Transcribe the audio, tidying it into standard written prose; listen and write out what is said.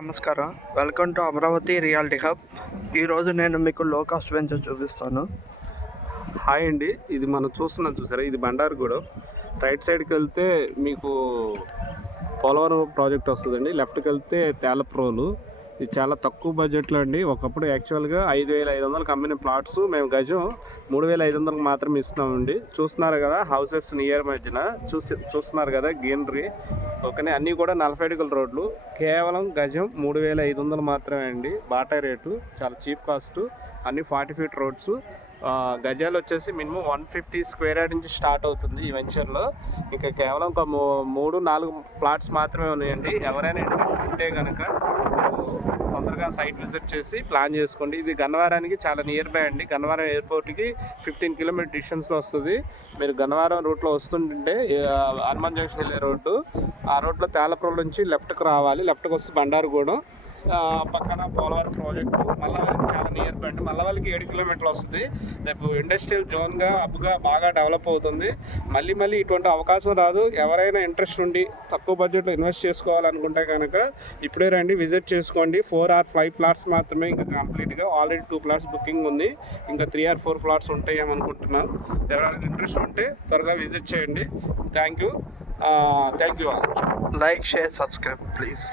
నమస్కారం, welcome to Amaravati reality hub. ఈరోజు నేను మీకు లో కాస్ట్ వెంచర్ చూపిస్తాను. హాయ్ అండి, ఇది మనం చూసారా, ఇది బండారుగూడెం. రైట్ సైడ్కి వెళ్తే మీకు పోలవరం ప్రాజెక్ట్ వస్తుందండి. లెఫ్ట్కి వెళ్తే తేలప్రోలు. ఇది చాలా తక్కువ బడ్జెట్లో అండి. ఒకప్పుడు యాక్చువల్గా 5,500 అమ్మిన ప్లాట్స్ మేము గజం 3,500 మాత్రమే ఇస్తున్నామండి. చూస్తున్నారు కదా, హౌసెస్ నియర్ మధ్యన చూస్తున్నారు కదా గ్రీనరీ. ఓకే, అన్నీ కూడా 40 అడుగుల రోడ్లు. కేవలం గజం 3,500 మాత్రమే అండి. బాటా రేటు, చాలా చీప్ కాస్ట్. అన్నీ 40 ఫీట్ రోడ్స్. గజాలు వచ్చేసి మినిమం 150 స్క్వేర్ యార్డ్ నుంచి స్టార్ట్ అవుతుంది ఈ వెంచర్లో. ఇంకా కేవలం ఒక 3-4 ప్లాట్స్ మాత్రమే ఉన్నాయండి. ఎవరైనా ఇంట్రెస్ట్ ఉంటే కనుక తొందరగా సైట్ విజిట్ చేసి ప్లాన్ చేసుకోండి. ఇది గన్నవరానికి చాలా నియర్ బై అండి. గన్నవరం ఎయిర్పోర్ట్కి 15 కిలోమీటర్ డిస్టెన్స్లో వస్తుంది. మీరు గన్నవరం రూట్లో వస్తుంటే హనుమాన్ జంక్షన్ వెళ్ళే రోడ్డు, ఆ రోడ్లో తేలప్రోలు నుంచి లెఫ్ట్కి రావాలి. లెఫ్ట్కి వస్తే బండారుగూడెం, పక్కన పోలవరం ప్రాజెక్టు. మల్లవల్లికి చాలా నియర్ బై అండి. మల్లవల్లికి 7 కిలోమీటర్లు వస్తుంది. రేపు ఇండస్ట్రియల్ జోన్గా హబ్గా బాగా డెవలప్ అవుతుంది. మళ్ళీ ఇటువంటి అవకాశం రాదు. ఎవరైనా ఇంట్రెస్ట్ ఉండి తక్కువ బడ్జెట్లో ఇన్వెస్ట్ చేసుకోవాలనుకుంటే కనుక ఇప్పుడే రండి, విజిట్ చేసుకోండి. 4 or 5 ప్లాట్స్ మాత్రమే ఇంకా కంప్లీట్గా. ఆల్రెడీ 2 ప్లాట్స్ బుకింగ్ ఉంది. ఇంకా 3 or 4 ప్లాట్స్ ఉంటాయేమనుకుంటున్నాను. ఎవరైనా ఇంట్రెస్ట్ ఉంటే త్వరగా విజిట్ చేయండి. Thank you all. Like, share, subscribe please.